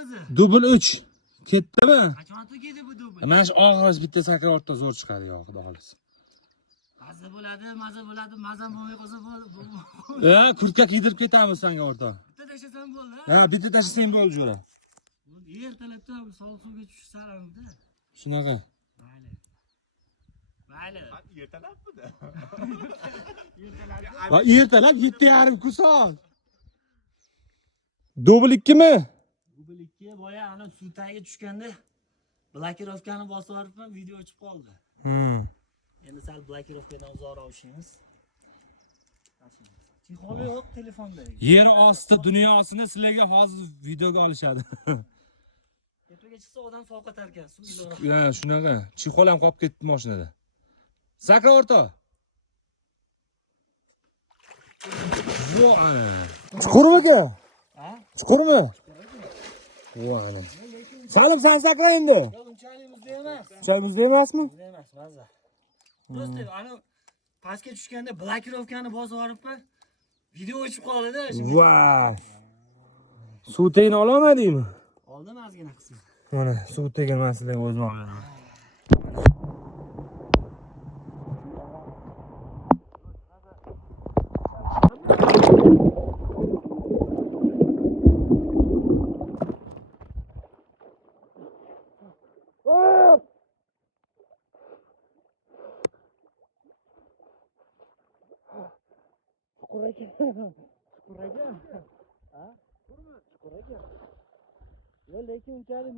o'zi? Dubl 3. Ketdimi? Qachon tugaydi bu dubl? Mana shu og'iz bitta sakra ortda zo'r chiqadi yo, xudo xolisa. Maza bo'ladi, mazam bo'lmay qolsa bo'ldi. Kurtka kiydirib ketamiz senga o'rta. Bitta tashlasam bo'ldi. Bitta tashlasang bo'ldi jo'ra. Ertalabda sovuq suvga tushish saramda. Shunaqa. Mayli. Ertalabmi-da? Va ertalab 7:30 soat. Dubl 2mi? Dubl 2 boya ana suv tagiga tushganda blokirovkani bosib yuboribman, video o'chib qoldi. Endi sal blokirovkadan uzoqroq ishlaymiz. Chexoli yo'q telefonda. Yer osti dunyosini sizlarga hozir videoga olishadi. Tepaga chiqsa odam sovqotar ekan, suv iloq. Shunaqa. Chexol ham qolib ketdi mashinada. Sakra o'rta. Voy. Chuqurmi aka? Ha? Chuqurmi? Voy. Salim sen sakra endi. Yo'q, unchalik muzda emas. Unchalik muzda emasmi? Muzda emas, maza. Do'stlar, ana pastga tushganda blokirovkani bosib yuboribman. Video o'chib qoldi-da. Voy. Suv tegini olmadingmi? Oldim ozgina qismi. Mana suv tegan masalaga o'zim olaman. Chuqur ekan. Ha? Chuqur ekan. Yo'q, lekin unchalik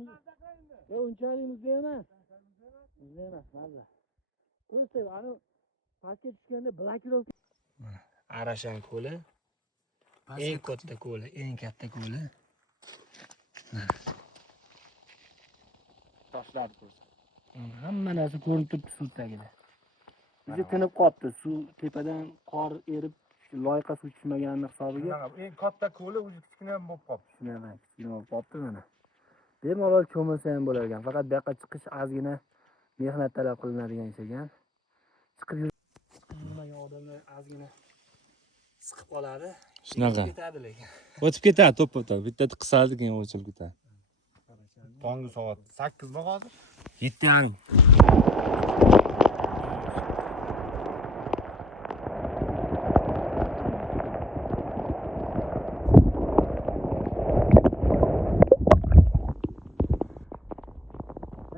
muzda emas. Muzda emas, maza. Do'stlar, ana pastga tushganda blokirovka Arashan ko'li. Eng katta ko'li, eng katta ko'li. Toshlar ko'rsa. Hamma narsa ko'rinib turibdi suv tagida. Bizi tinib qolibdi, suv tepadan qor erib, loyqa suv tushmaganini hisobiga. Eng katta ko'li o'zi kichkina ham bo'lib qolibdi. Shunaqa, kichkina bo'lib qolibdi mana. Bemalol cho'milsa ham bo'lar ekan. Faqat bu yoqqa chiqish ozgina mehnat talab qilinadigan ish ekan. Chiqib yurmagan odamlar ozgina siqib qoladi. Shunaqa. Ketadi lekin. O'tib ketadi, to'p-to'p. Bitta qisadi, keyin o'chirib ketadi. Tongi soat 8 mi hozir? 7:30.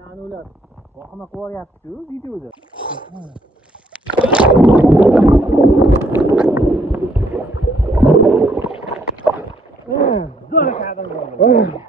Ana ular vahima qilyapti-ku videoda. Zo'r kadr bo'ldi.